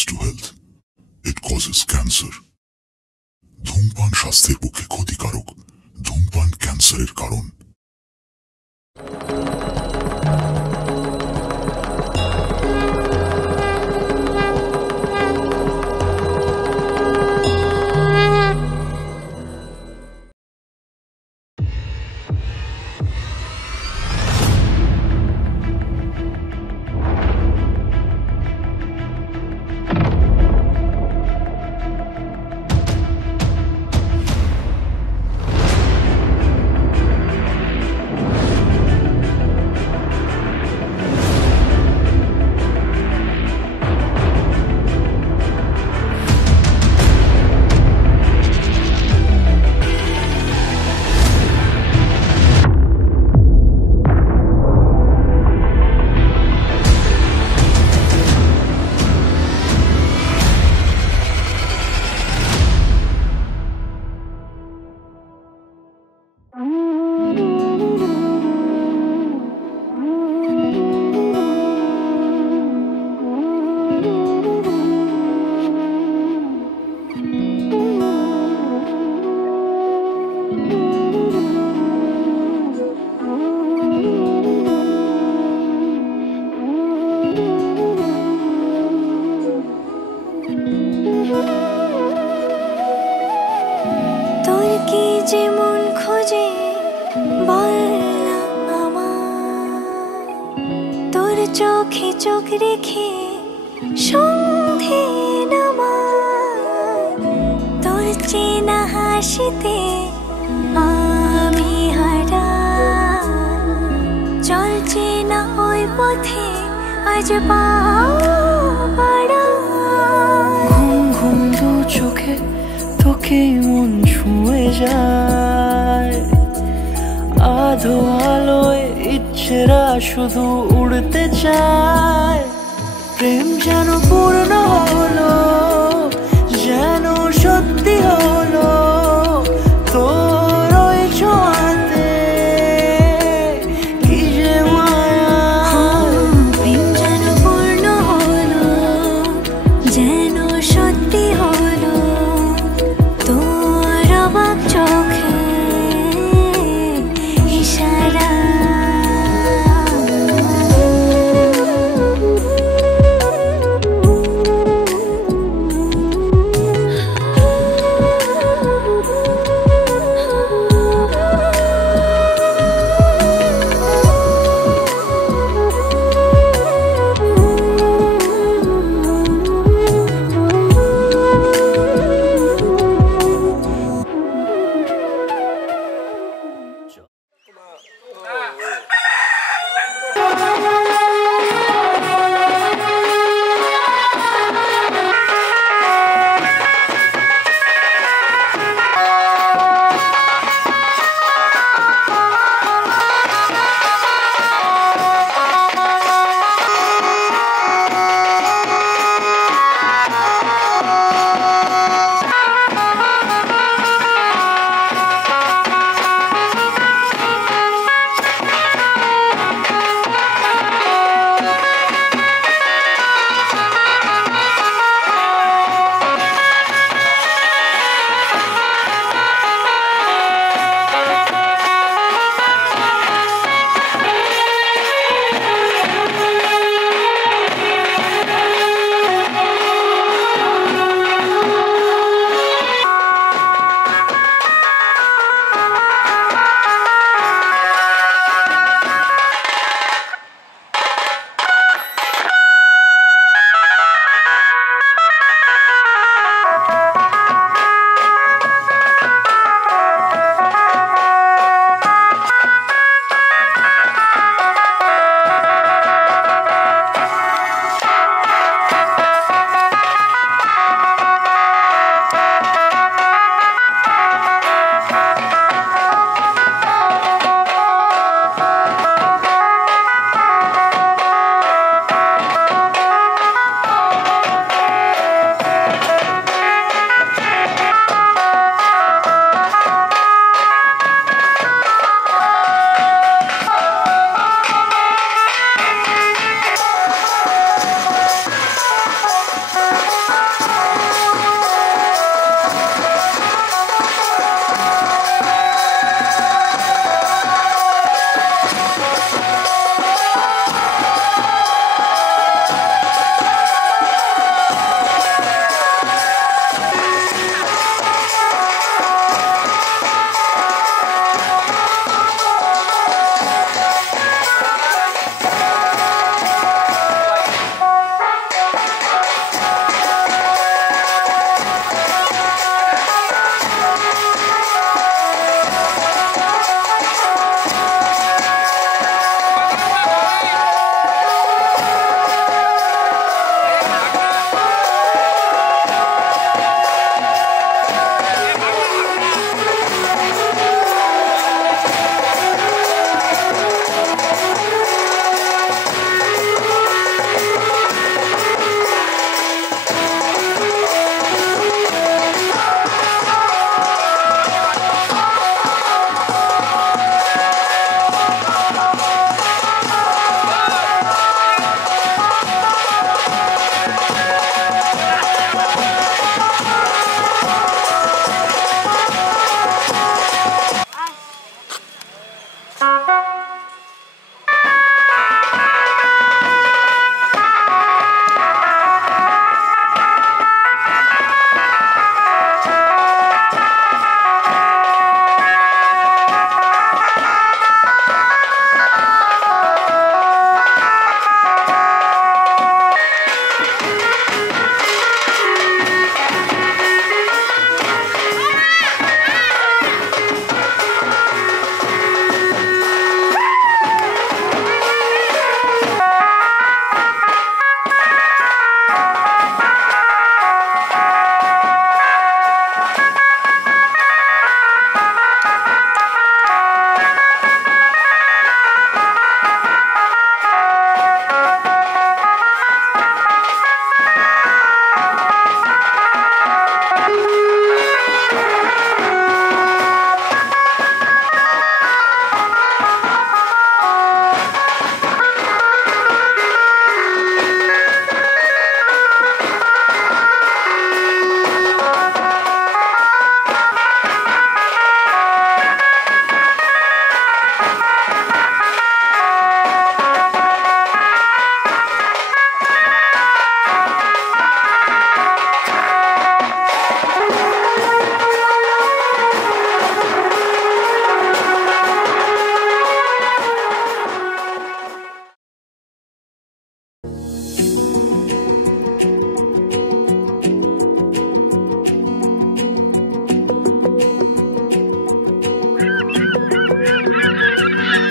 damage to health. It causes cancer. ধূমপান স্বাস্থ্যের পক্ষে ক্ষতিকারক। ধূমপান ক্যান্সারের কারণ। যেমন খোঁজে বললাম আমার তোর চোখে চোখ রেখে সন্ধে নামার তোর চেনা হাসিতে আমি হারা চলছে না ওই পথে আজ পাড়া ঘুম ঘুম দু চোখে তোকে মন ছুঁয়ে যায় আধো আলোয় ইচ্ছেরা শুধু উড়তে চায় প্রেম যেন পূর্ণ হলো যেন সত্যি হলো তোর ওই ছোঁয়াতে কি যে মায়া প্রেম যেন পূর্ণ হলো যেন সত্যি হলো তোর অবাক চোখে ইশারা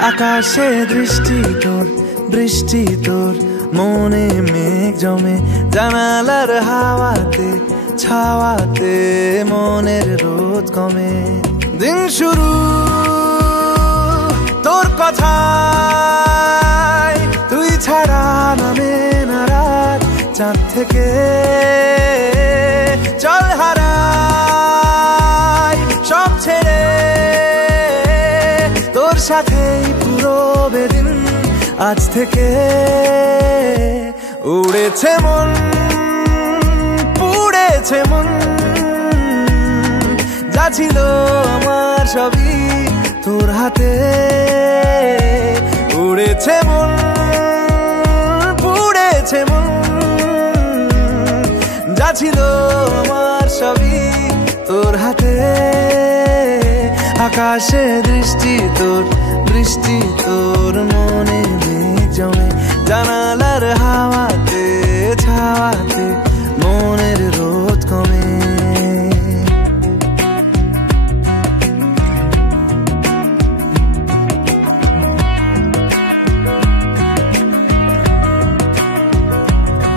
আকাশে দৃষ্টি তোর, বৃষ্টি তোর, মনে মেঘ জমে, জানালার হাওয়াতে ছাওয়াতে মনের রোদ কমে। দিন শুরু তোর কথায়, তুই ছাড়া নামে না রাত, চাঁদ থেকে চল হারাই সব ছেড়ে, তোর সাথেই পুরো বেদিন আজ থেকে। উড়েছে মন, পুড়েছে মন, যা ছিল আমার সবই তোর হাতে। উড়েছে মন, পুড়েছে মন, যা ছিল আমার সবই তোর হাতে। আকাশে দৃষ্টি তোর, বৃষ্টি তোর, মনে মেঘ জমে, জানালার হাওয়াতে ছাওয়াতে মনের রোদ কমে।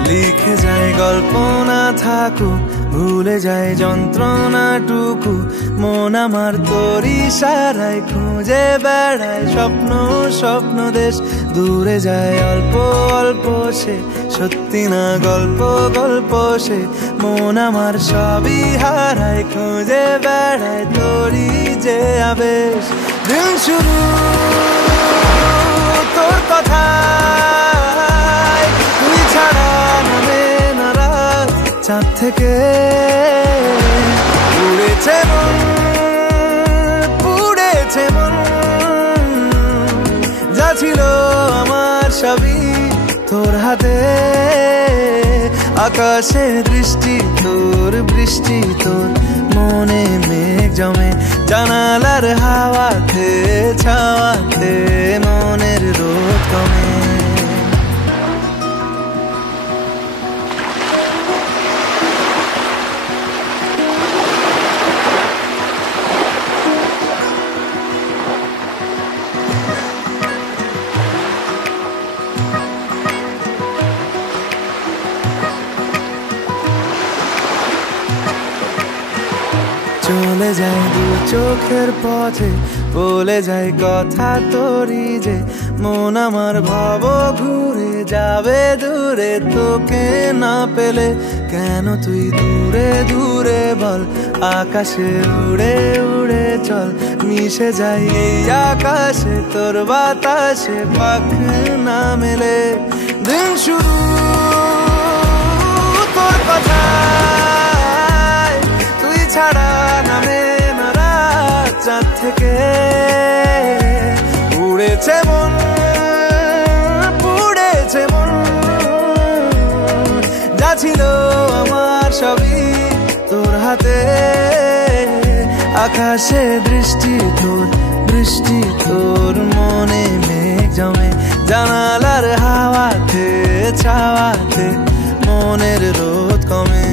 লিখে যায় গল্প না থাকুক, ভুলে যায় যন্ত্রণাটুকু, মন আমার তোর ইশারায় খুঁজে বেড়ায় স্বপ্ন স্বপ্ন দেশ। দূরে যায় অল্প অল্প সে, সত্যি না গল্প গল্প সে, মন আমার সবই হারায় খুঁজে বেড়ায় তোরই যে আবেশ। দিন শুরু তোর কথায়, তুই ছাড়া নামে না রাত, চাঁদ থেকে উড়েছে মন, পুড়েছে মন, যা ছিল আমার সবই তোর হাতে। আকাশে দৃষ্টি তোর, বৃষ্টি তোর, মনে মেঘ জমে, জানালার হাওয়াতে ছাওয়াতে মনের রোদ কমে। চলে যায় দু চোখের পথে, বলে যায় কথা তোরই যে, মন আমার ভাব ঘুরে যাবে দূরে তোকে না পেলে। কেন তুই দূরে দূরে বল, আকাশে উড়ে উড়ে চল, মিশে যাই এই আকাশে তোর বাতাসে পাখ না মেলে। দিন শুরু তোর কথায়, তুই ছাড়া নামে না রাত, চাঁদ থেকে উড়েছে মন, পুড়েছে মন, যা ছিল আমার সবই তোর হাতে। আকাশে দৃষ্টি তোর, বৃষ্টি তোর, মনে মেঘ জমে, জানালার হাওয়াতে ছাওয়াতে মনের রোদ কমে।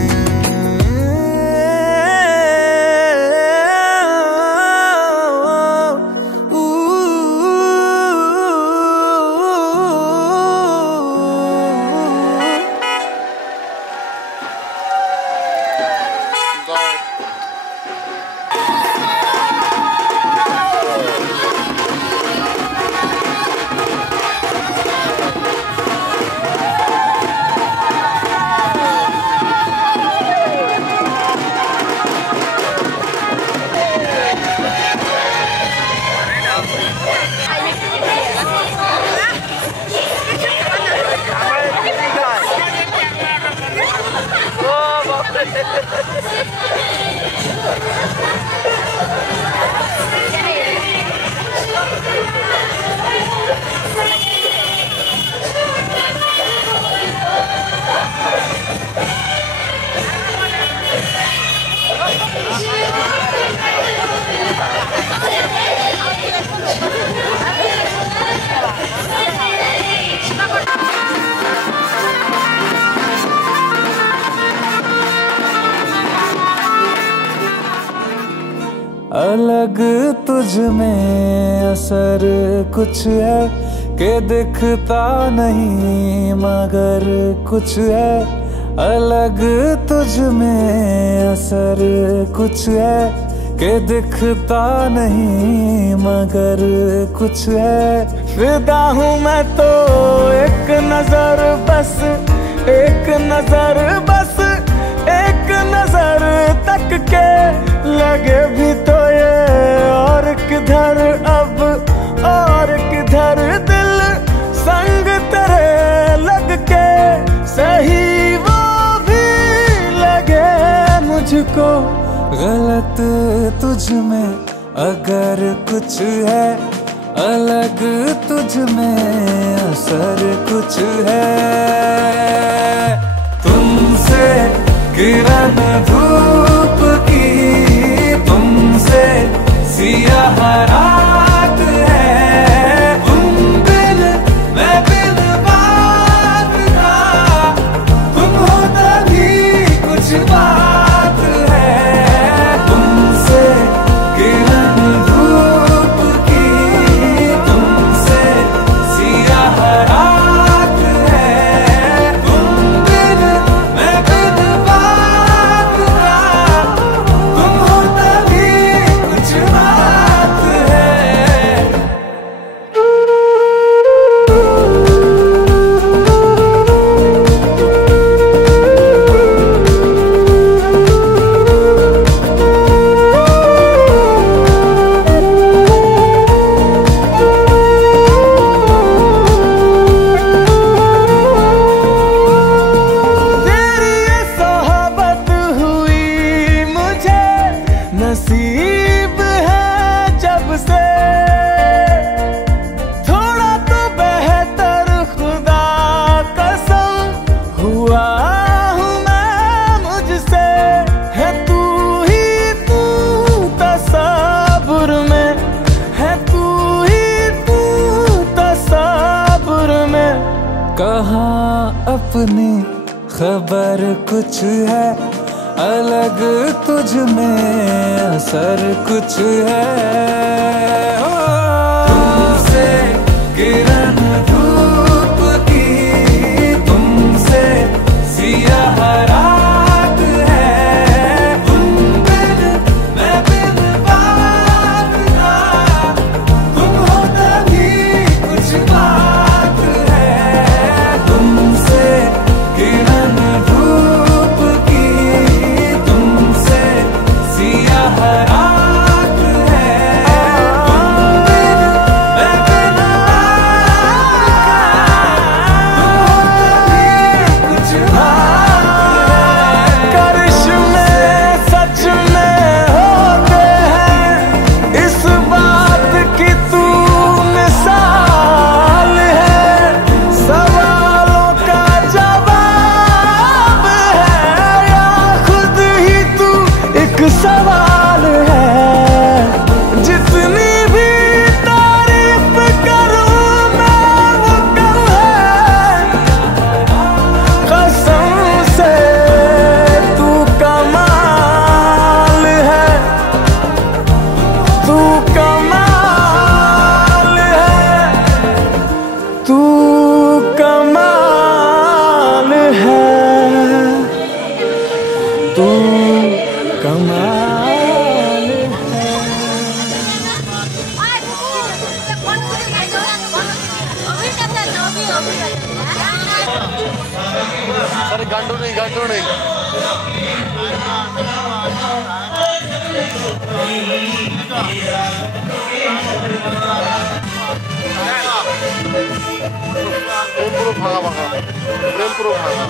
अलग तुझ में असर कुछ है कि दिखता नहीं मगर कुछ है। अलग तुझ में असर कुछ है कि दिखता नहीं मगर कुछ है। फिदा हूँ मैं तो एक नजर बस, एक नजर बस, एक नजर तक के लगे भी तो ये और किधर अब और किधर दिल संग तेरे लग के सही वो भी लगे मुझको। गलत तुझ में अगर कुछ है, अलग तुझ में असर कुछ है। तुमसे किरण धूप की, तुमसे सियाह रात है। तुम बिन मैं बिन बात का, तुम हो तभी कुछ बात है। तुमसे किरण धूप की, तुमसे सियाह रात है। तुम बिन मैं बिन बात का, तुम हो तभी कुछ बात है। तेरी ये सोहबत हुई मुझे नसीब है जब से। थोड़ा तो बेहतर खुदा कसम हुआ हूँ मैं मुझसे। है तू ही तू तसव्वुर में, है तू ही तू तसव्वुर में। कहाँ अपनी खबर कुछ है, अलग तुझ में असर कुछ है। ओ, तुमसे किरण धूप की, तुमसे सियाह रात है। तुम बिन मैं बिन बात का, तुम हो तभी कुछ बात है। तुमसे किरण धूप की, तुमसे सियाह रात है। तुम बिन मैं बिन बात का, तुम हो तभी कुछ बात है। करिश्मे सच में होते हैं, इस बात की तू मिसाल है। सवालों का जवाब है या खुद ही तू एक सवाल है। जितनी भी तारीफ करूं मैं वो कम है। कसम से तू कमाल है, तू कमाल है, तू कमाल है, तू कमाल है। अरे गांडू नहीं, गांडू नहीं। প্রেম পুরো ভাঙা ভাঙা, প্রেম পুরো ভাঙা।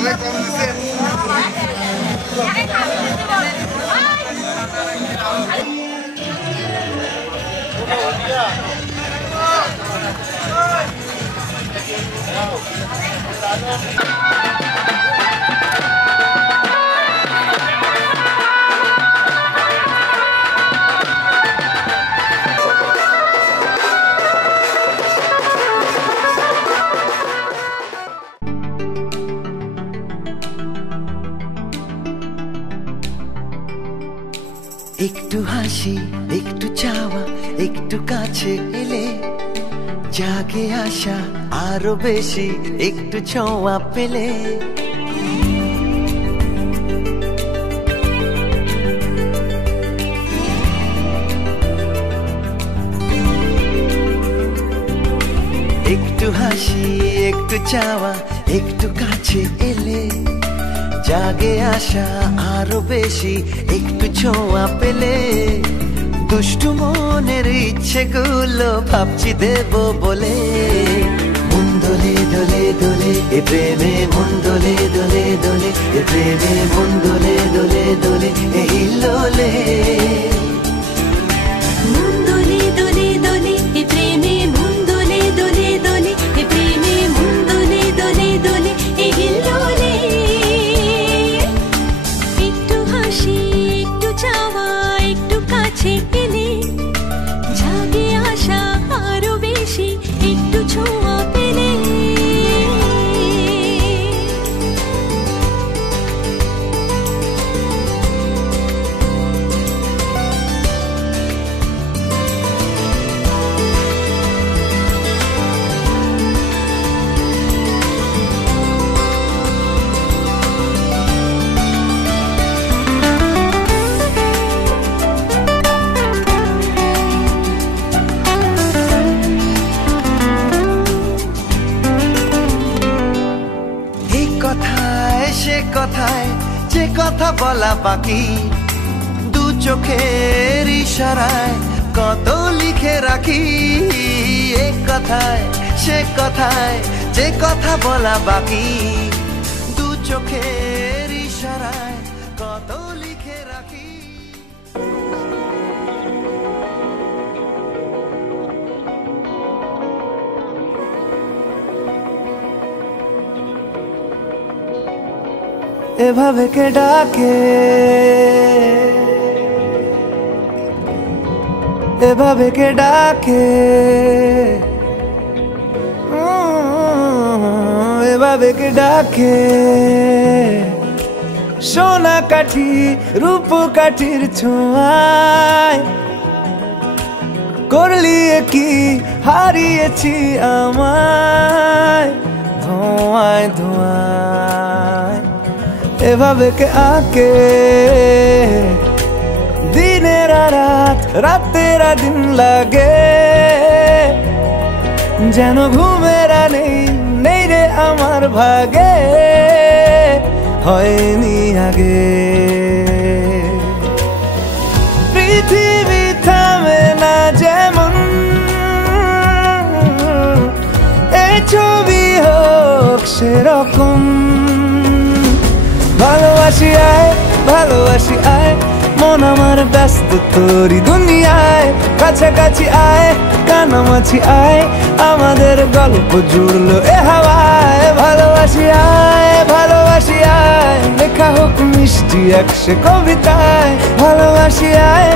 অনেক কম দিচ্ছে। একটু হাসি একটু চাওয়া একটু কাছে এলে জাগে আশা আরো বেশি একটু ছোঁয়া পেলে একটু হাসি একটু চাওয়া একটু কাছে এলে জাগে আশা আরো বেশি একটু ছোঁয়া পেলে দুষ্টু মনের ইচ্ছেগুলো ভাবছি দেব বলে মন দোলে দোলে দোলে এ প্রেমে মন দোলে দোলে দোলে এ প্রেমে মন দোলে দোলে দোলে এ হিল্লোলে মন দোলে দোলে দোলে এ প্রেমে মন দোলে দোলে দোলে এ প্রেমে মন দোলে দোলে দোলে এ হিল্লোলে একটু হাসি একটু চাওয়া একটু কাছে এলে জাগে আশা আরো বেশি একটু ছোঁয়া পেলে কথায় যে কথা বলা বাকি দু চোখের ইশারায় কত লিখে রাখি এক কথায় সে কথায় যে কথা বলা বাকি দু চোখের ইশারায় কত লিখে রাখি এভাবে কে ডাকে এভাবে কে ডাকে এভাবে কে ডাকে সোনা কাঠি রূপ কাঠির ছোঁয়ায় করলি কি হারিয়েছি আমায় ধোঁয়ায় ধোঁয়ায় এভাবে কে আকে দিনের রাত রাতের দিন লাগে যেন ঘুমের নেই নেই রে আমার ভাগে হয়নি আগে পৃথিবী থামে না যেমন এই ছবি হোক সেরকম ভালোবাসি আয় মন আমার ব্যস্ত তোরি দুনিয়ায় কাছাকাছি আয় কানামাছি আয় আমাদের গল্প জুড়লো এ হাওয়ায় ভালোবাসি আয় লেখা হোক মিষ্টি একশে কবিতায় ভালোবাসি আয়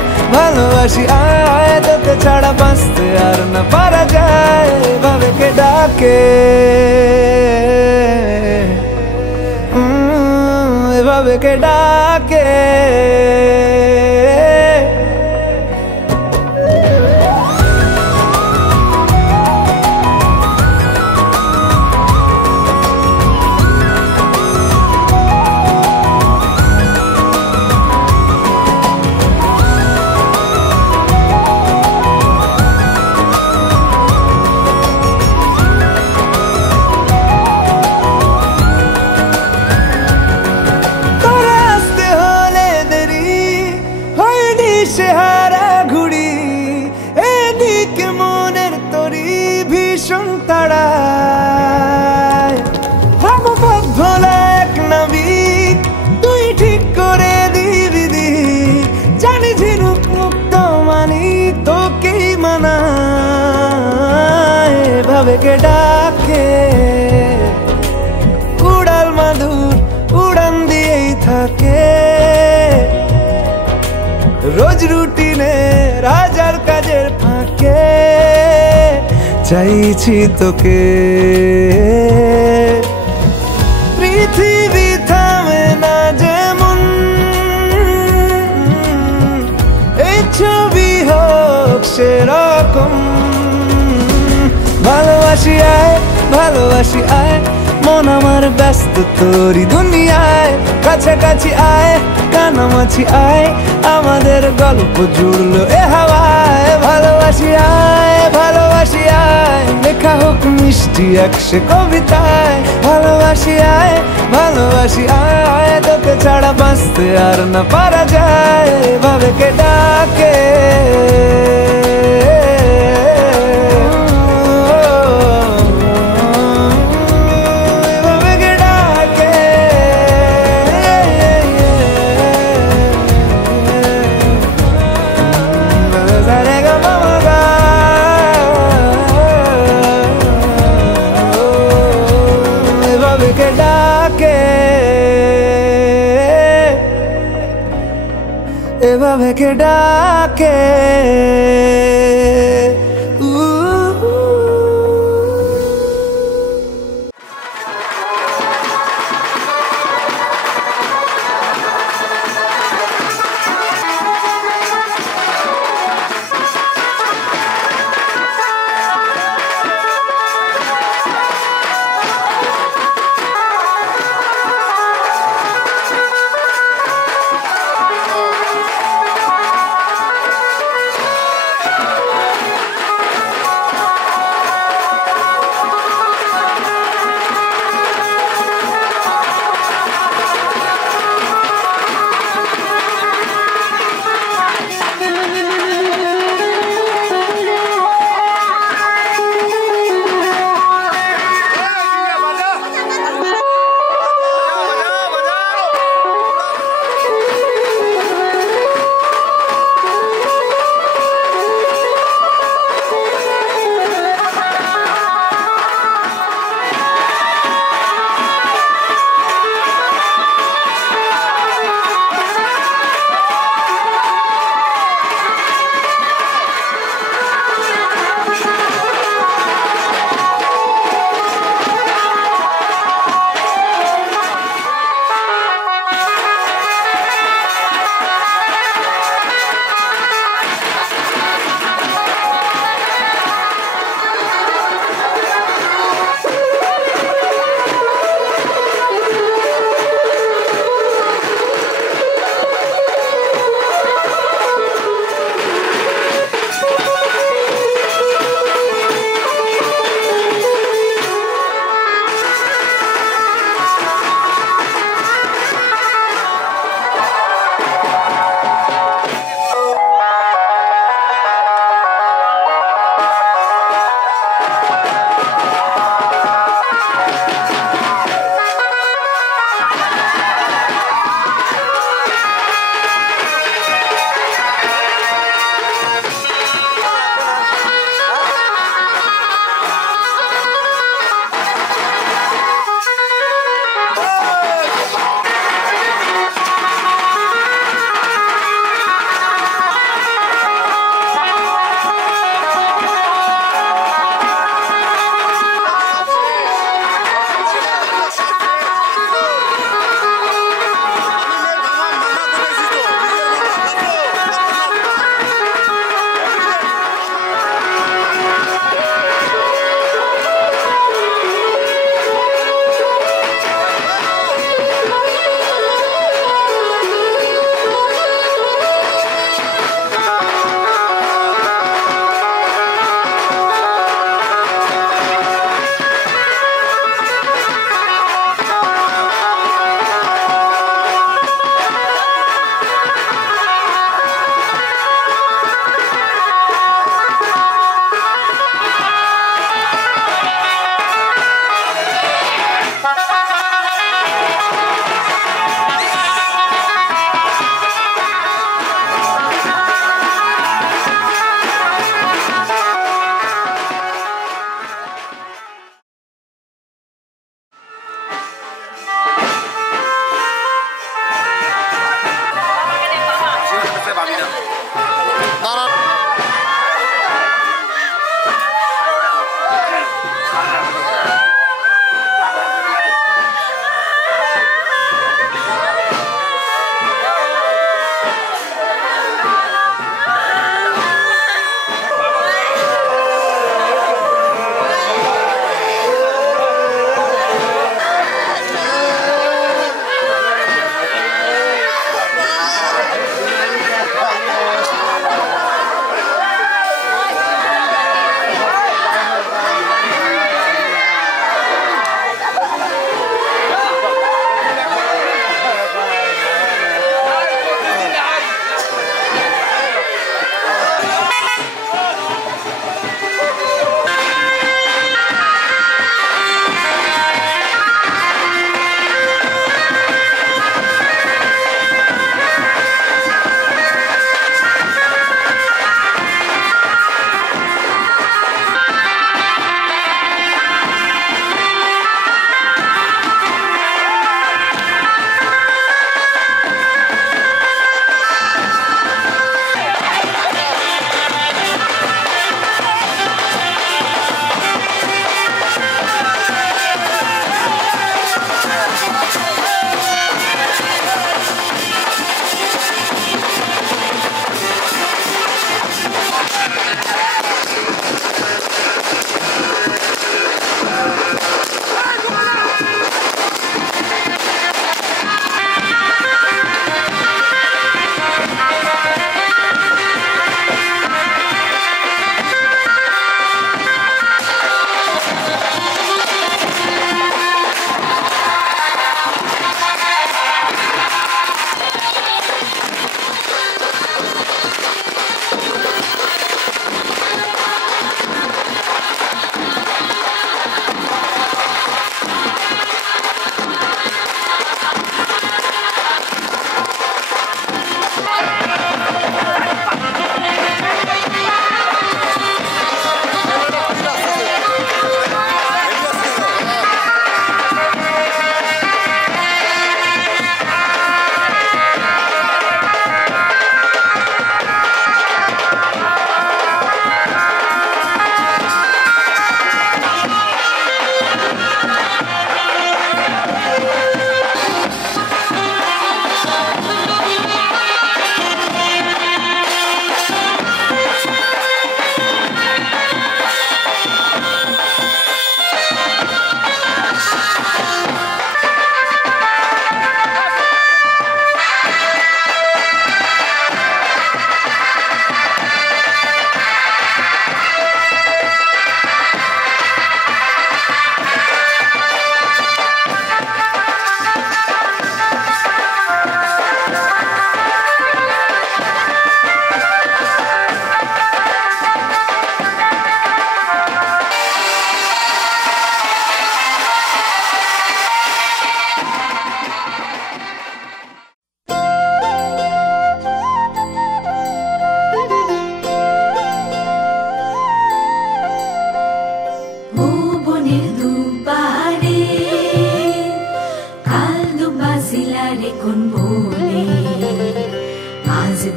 তোকে ছাড়া বাঁচতে আর না পারা যায় ভাবে কে ডাকে এভাবে কে ডাকে চেহারা ঘুড়ি এদিকে মনের তরি ভীষণ তাড়ায় ভোলা এক নাবিক তুই ঠিক করে দিবি জানি ঝিনুক মুক্ত মানি তোকেই মানায় ভাবে কে ডাকে উড়াল মাদুর উড়ান দিয়েই থাকে রোজ রুটিনে রাজার কাজের ফাঁকে চাইছি তোকে পৃথিবী থামে না যেমন ভালোবাসি আয়, ভালোবাসি আয়, মন আমার ব্যস্ত তোরি দুনিয়ায়। কাছাকাছি আয়, কানামাছি আয়, আমাদের গল্প জুড়লো এ হাওয়ায়। ভালোবাসি আয়, ভালোবাসি আয়, লেখা হোক মিষ্টি একসে কবিতায়। ভালোবাসি আয়, ভালোবাসি আয়, তোকে ছাড়া বাঁচতে আর না পারা যায়। এভাবে কে ডাকে, এভাবে কে ডাকে, সারে গা মা গা, এভাবে কে ডাকে, এভাবে কে ডাকে।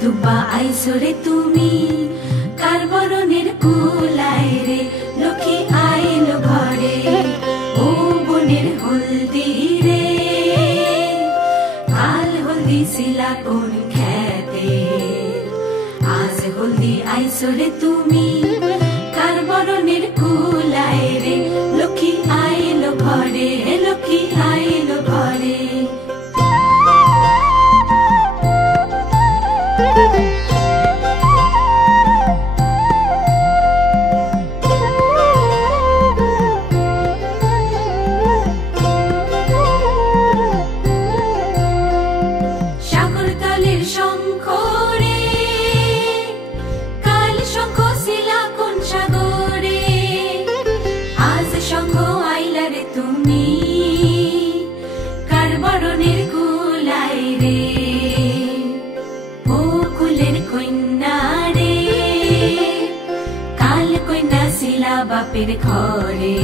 দুব্বা আইসরে তুমি কার বরণের কুলায় রে লক্ষ্মী আইলো ঘরে ও বনের হলদি রে কাল হলদি শিলা কোন খেতে আজ হলদি আইসরে তুমি কার বরণের কুলায় রে লক্ষ্মী আইলো ঘরে লক্ষ্মী আইলো ঘরে বাপের ঘরে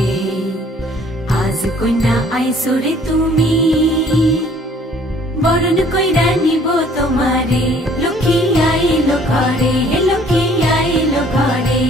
আজ কন্যা আইসরে তুমি বরণ কইরা নিব তোমারে লক্ষ্মী আইলো ঘরে লক্ষ্মী আইলো ঘরে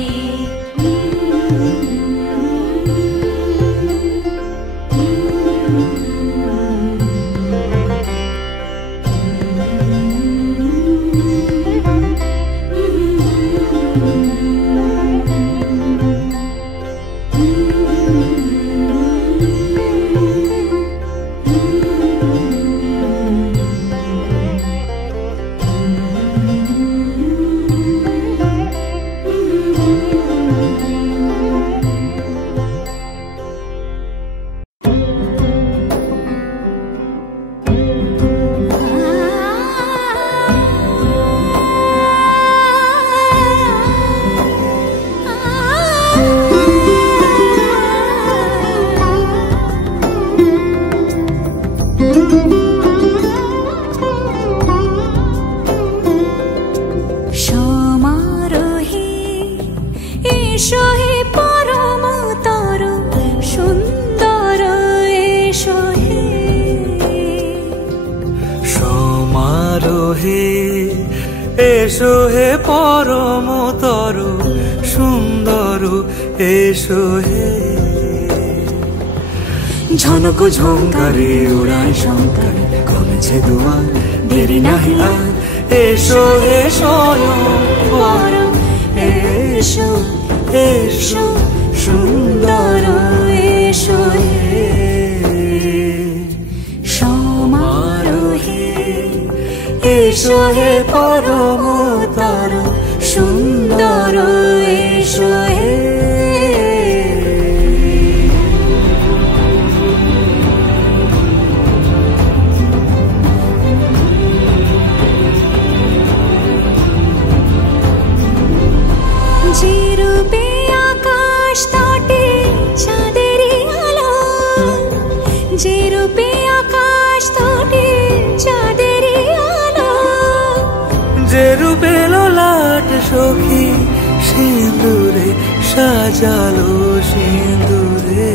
এসো হে পরমতর সুন্দর এসো হে ঝনক ঝঙ্কারে উড়ায় শঙ্কর কমেছে দুয়ার দেরি নাহি আর এসো হে স্বয়ং পরম এসো এসো সুন্দর এসো হে সমারোহে এসো হে পরমতর সুন্দর এসো হে যে রূপে আকাশ তটে চাঁদেরই আলো যে রূপে আকাশ তটে চাঁদেরই আলো যে রূপে ললাট সখী সিঁদুরে সাজালো সিঁদুরে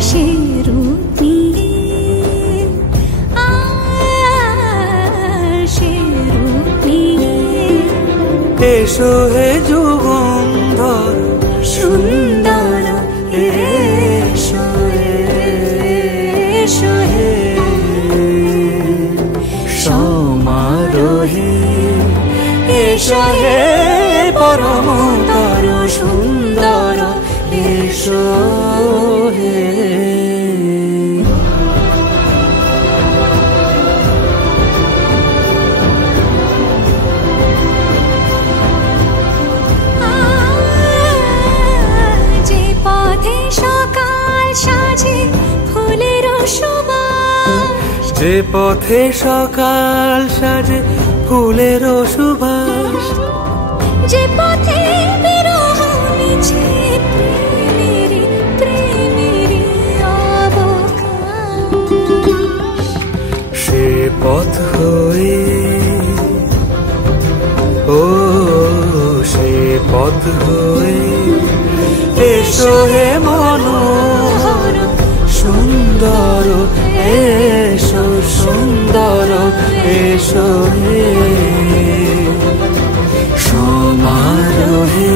সে রূপ এসো হে যুগন্ধর সুন্দর এসো এসো হে সমারোহে এসো হে পরমতর সুন্দর এসো হে যে পথে সকাল সাজে ফুলের সুবাস যে পথে বিরহ মিছে প্রেমেরই প্রেমেরই অবকাশ সে পথ হয়ে ও সে পথ হয়ে এসো হে মনোহর সুন্দর এসো সুন্দর এসো হে সমারোহে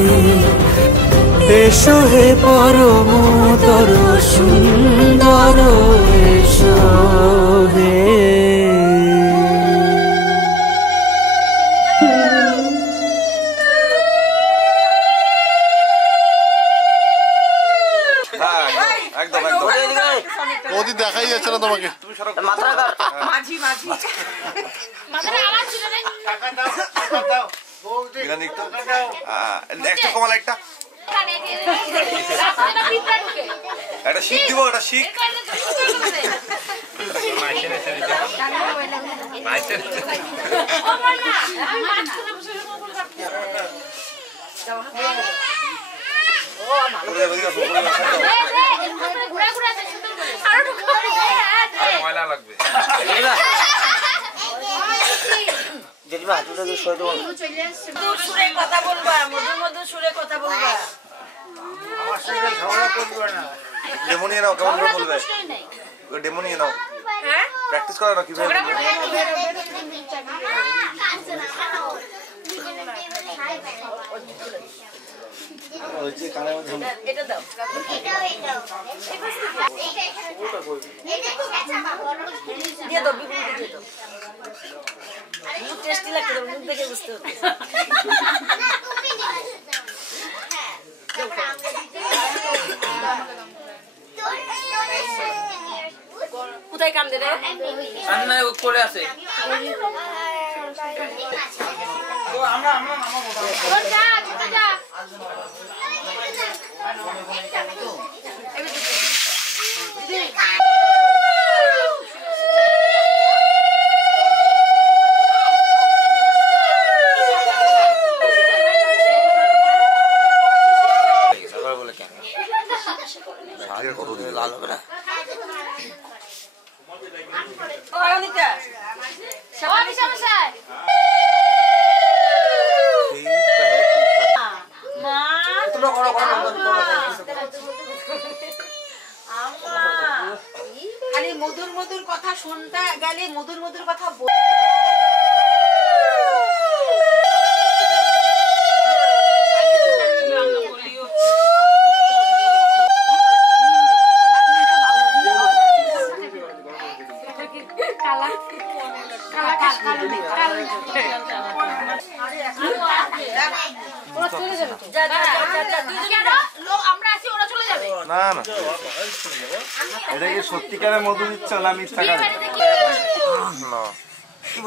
এসো হে পরমতর সুন্দর এসো হে ওদি দেখাই যাচ্ছে না তোমাকে। একটা কমাল একটা শিখ দিব একটা শিখ ময়লা লাগবে সুরে কথা বলবা, মধুর মধুর সুরে কথা বলবা। ডেমো নিয়ে নাও, কেমন করে বলবে? ডেমো নিয়ে নাও, প্র্যাকটিস করো না কিভাবে এটা দাও দিয়ে দাও, বিপুল দিয়ে দাও। মুখ টেস্টি লাগছে, মুখ দেখে বুঝতে হচ্ছে। কোথায় কান্দে রে? করে আছে লাল হবে না খালি মধুর মধুর কথা শুনতে গেলে মধুর মধুর কথা না না এটা কি সত্যিকারের মধু দিচ্ছ না মিথ্যা কাজ?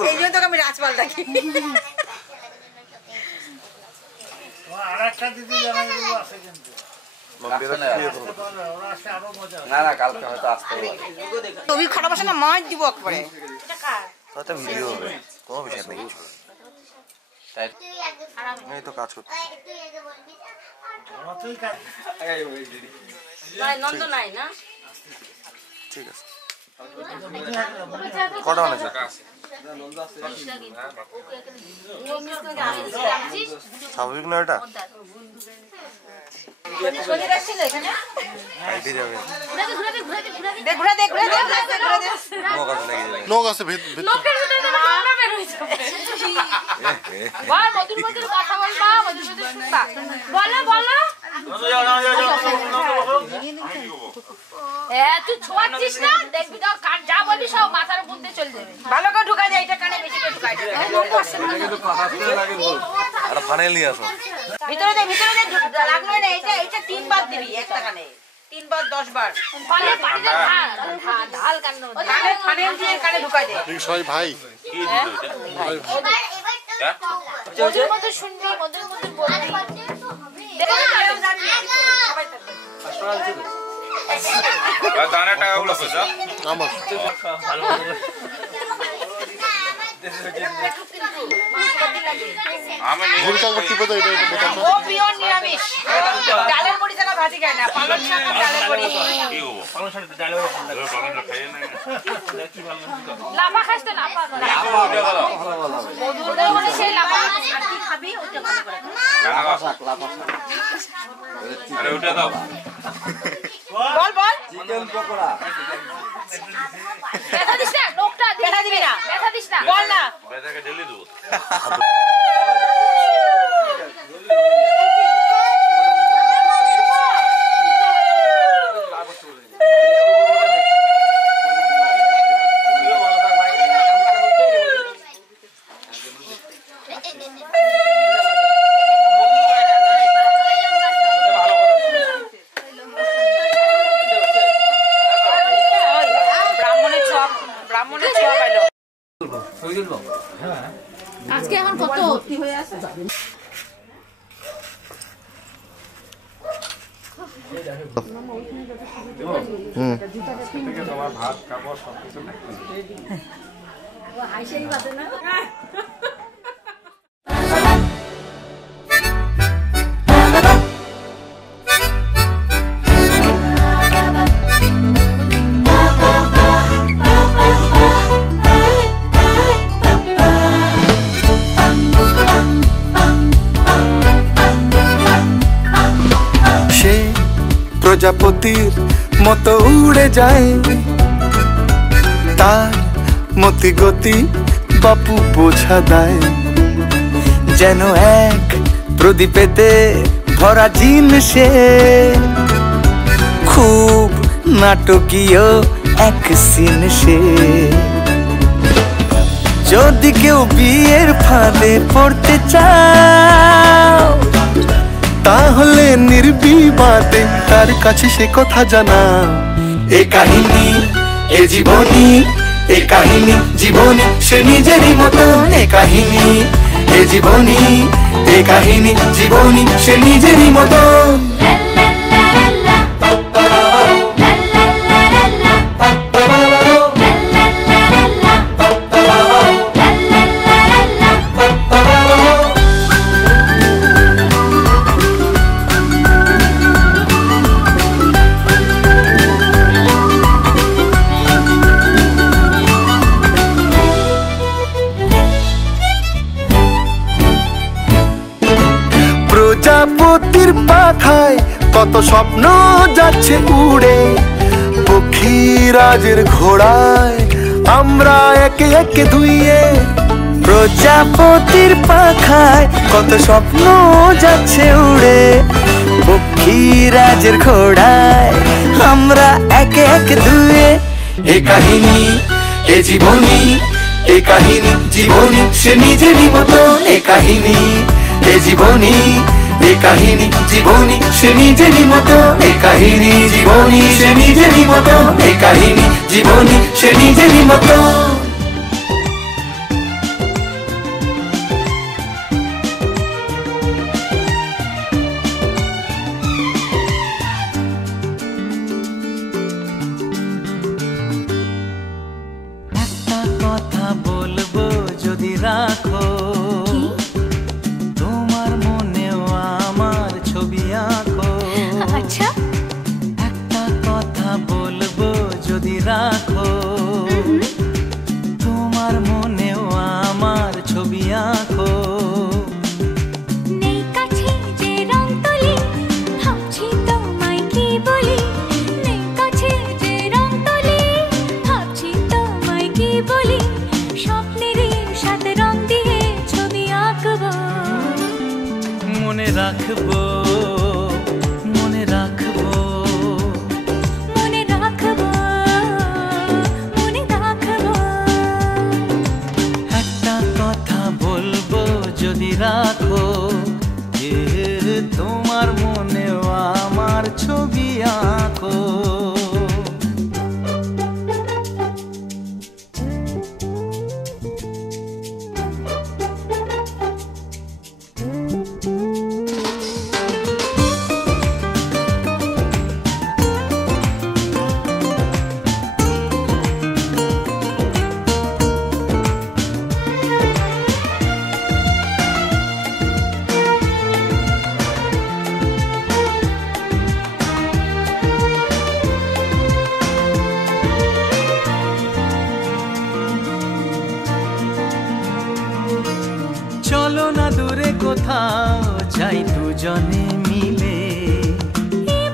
এই জন্য তোকে আমি রাজপাল ডাকি। না না কালকে হয়তো আসতে পারে। তুমি খারাপ আসে না মাছ দিব একবারে। হয়তো ভিডিও হবে, কোনো বিষয় নেই। এই তো কাজ করতে নন্দ নাই না, ঠিক আছে। কটা বানাচ্ছে? স্বাভাবিক না এটা? শনি আসছিল এখানে। হাইটে যাবে। দেখ ঘুরে দেখ ঘুরে দেখ ঘুরে দেখ। নো কাছে লেগে যাবে। লোক আছে লোকের ভিতরে তো মানা বের হয়ে যাবে। বল মধুর মধুর কথা বলবা, মধুর মধুর শুনবা। বলো বলো। তুই ছোঁয়াচ্ছিস না, দেখবি তো কান যা বলবি সব মাথার উপর দিয়ে চলে যাবে। ভালো করে ঢুকা যায়, এটা কানে বেশি করে ঢুকায়। আর ফানেল নিয়ে আসো। ভিতরে দে লাগলো না, এটা এটা 3 বার দিবি একটা কানে, 3 বার 10 বার। পালে পানিতে ঢাল কান কানে ফানেল দিয়ে কানে ঢুকায় দে। সবাই ভাই মধুর মধুর শুনবি, মধুর মধুর বলবি। দানা টাকাগুলো পেছো আমার ভুলটা একবার টিপে দাও। এটা ও পিওর নিরামিষ, ডালের বড়ি ছাড়া ভাজি খায় না, পালং শাক আর ডালের বড়ি। লাফা খাস তো, লাফা মধুর মধ্যে সেই লাফা। আর কি খাবি ওটা ভালো করে আরে ওটা দাও। বল বল। চিকেন পকোড়া ব্যথা দিস না, নোকটা ব্যথা দিবি না, ব্যথা দিস না। বল না। আপনাকে ঢেলে দেবো। আজকে এখন কত ভর্তি হয়ে আছে তোমার ভাত কাপড় সবকিছু আইসেই বাজে না প্রজাপতির মতো উড়ে যায় তার মতি গতি বাপু বোঝা দেয় যেন এক প্রদীপেতে ভরা জিন সে খুব নাটকীয় এক সিন সে যদি কেউ বিয়ের ফাঁদে পড়তে চাও তাহলে নির্বিবাদে তার কাছে সে কথা জানা এ কাহিনী এ জীবনী এ কাহিনী জীবনী সে নিজেরই মতন এ কাহিনী এ জীবনী এ কাহিনী জীবনী সে নিজেরই মতন প্রজাপতির পাখায় কত স্বপ্ন যাচ্ছে উড়ে পক্ষীরাজের ঘোড়ায় আমরা একে একে ধুইয়ে প্রজাপতির পাখায় কত স্বপ্ন যাচ্ছে উড়ে পক্ষীরাজের ঘোড়ায় আমরা একে একে ধুয়ে এ কাহিনী এ জীবনী এ কাহিনী জীবনী সে নিজেরই মতন এ কাহিনী এ জীবনী এ কাহিনী জীবনী সে নিজেরই মতো এ কাহিনী জীবনী সে নিজেরই মতো এ কাহিনী জীবনী সে নিজেরই মতো একটা কথা বলবো যদি রাখো আচ্ছা একটা কথা বলবো যদি রাখো তোমার মনেও আমার ছবি আঁকো নেই কাছে যে রং তুলি ভাবছি তোমায় কি বলি নেই কাছে যে রং তুলি ভাবছি তোমায় কি বলি স্বপ্নেরই সাথে রং দিয়ে ছবি আঁকবো মনে রাখবো রাখো তোমার মনেও আমার ছবি আঁকো চলো না দূরে কোথাও যাই দুজনে মিলে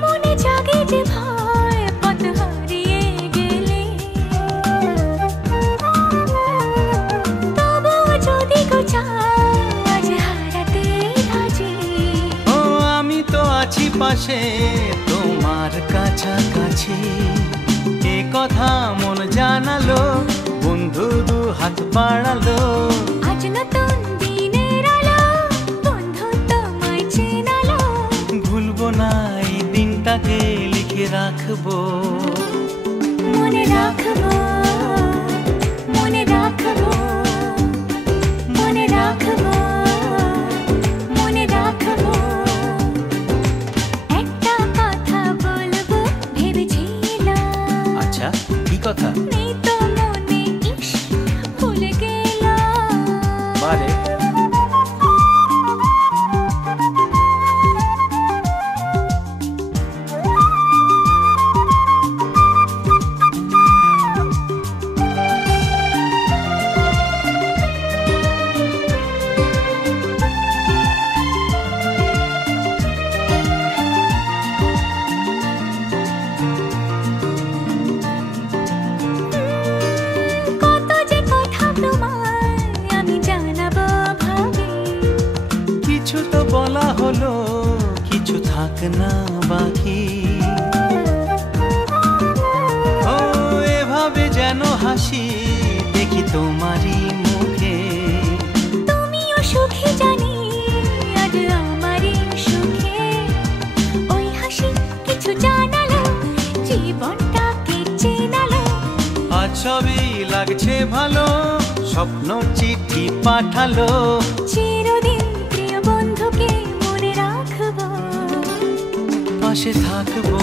মনে জাগে যে ভয় পথ হারিয়ে গেলে তবুও আসে তোমার কাছাকাছি, এ কথা মন জানালো, বন্ধু দু হাত বাড়ালো। আজ নতুন দিনের আলো, বন্ধু তোমায় চেনালো। ভুলবো না এই দিনটাকে, লিখে রাখবো, মনে রাখবো, মনে রাখবো, মনে রাখবো, মনে রাখবো। একটা কথা বলবো ভেবেছিলাম। আচ্ছা কি কথা? নেই তো মনে, ইস ভুলে গেলাম। বারে কত যে কথা তোমায় আমি জানাবো ভাবি। কিছু তো বলা হলো, কিছু থাক না বাকি। ও এভাবে যেন হাসি দেখি তোমারই মুখে। তুমিও সুখী জানি, আজ আমারই সুখে। ওই হাসি কিছু জানালো, জীবনটাকে চেনালো। আজ সবই লাগছে ভালো, স্বপ্ন চিঠি পাঠালো। চিরদিন প্রিয় বন্ধুকে মনে রাখবো, পাশে থাকবো,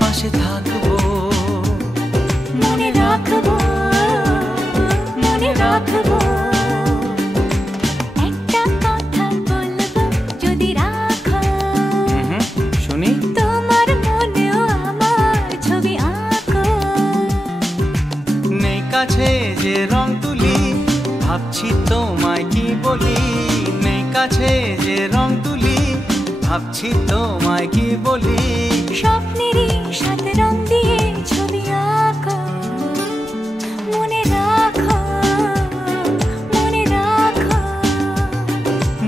পাশে থাকবো, মনে রাখবো, মনে রাখবো। একটা কথা বলবো যদি রাখো, শুনি। তোমার মনেও আমার ছবি আঁকো। নেই কাছে যে রং তুলি, ভাবছি তোমায় কি বলি। নেই কাছে যে রং তুলি, ভাবছি তোমায় কি বলি। স্বপ্নেরই সাথে রং দিয়ে ছবি আঁকো, মনে রাখো, মনে রাখো।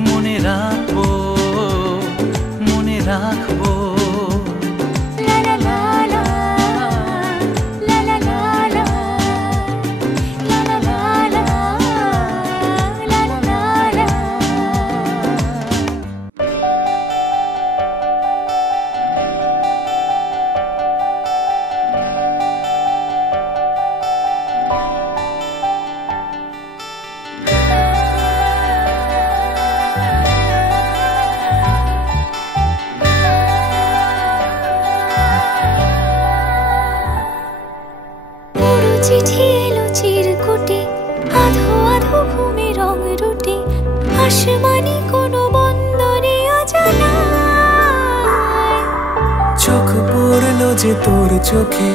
মনে রাখবো, মনে রাখবো। লা লা লা লা, লা লা লা লা, লা লা লা লা, লা লা লা লা। পুরো চিঠি এলো চিরকুটে, আধো আধো ঘুমে রং রুটে। আসমানি কোনো বন্দরে অজানায়। চোখ পড়লো যে তোর চোখে,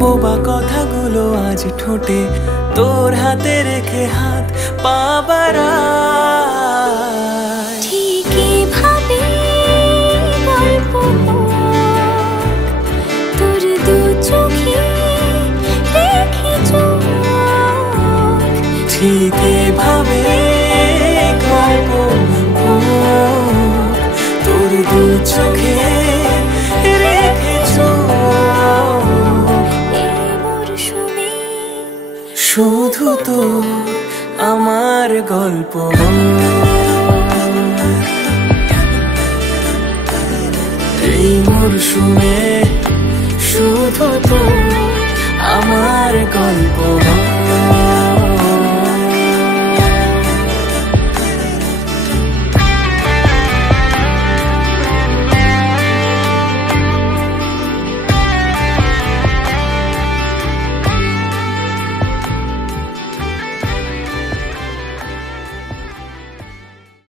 বোবা কথাগুলো আজ ঠোঁটে। তোর হাতে রেখে হাত পা বাড়ায়। ঠিকই ভাবে গল্প হোক, তোর দু চোখে রেখে চোখ। ঠিক এভাবে গল্প হোক, তোর দু চোখে রেখে চোখ। এই মরশুমে শুধু তো আমার গল্প। এই মরশুমে শুধু তো আমার গল্প।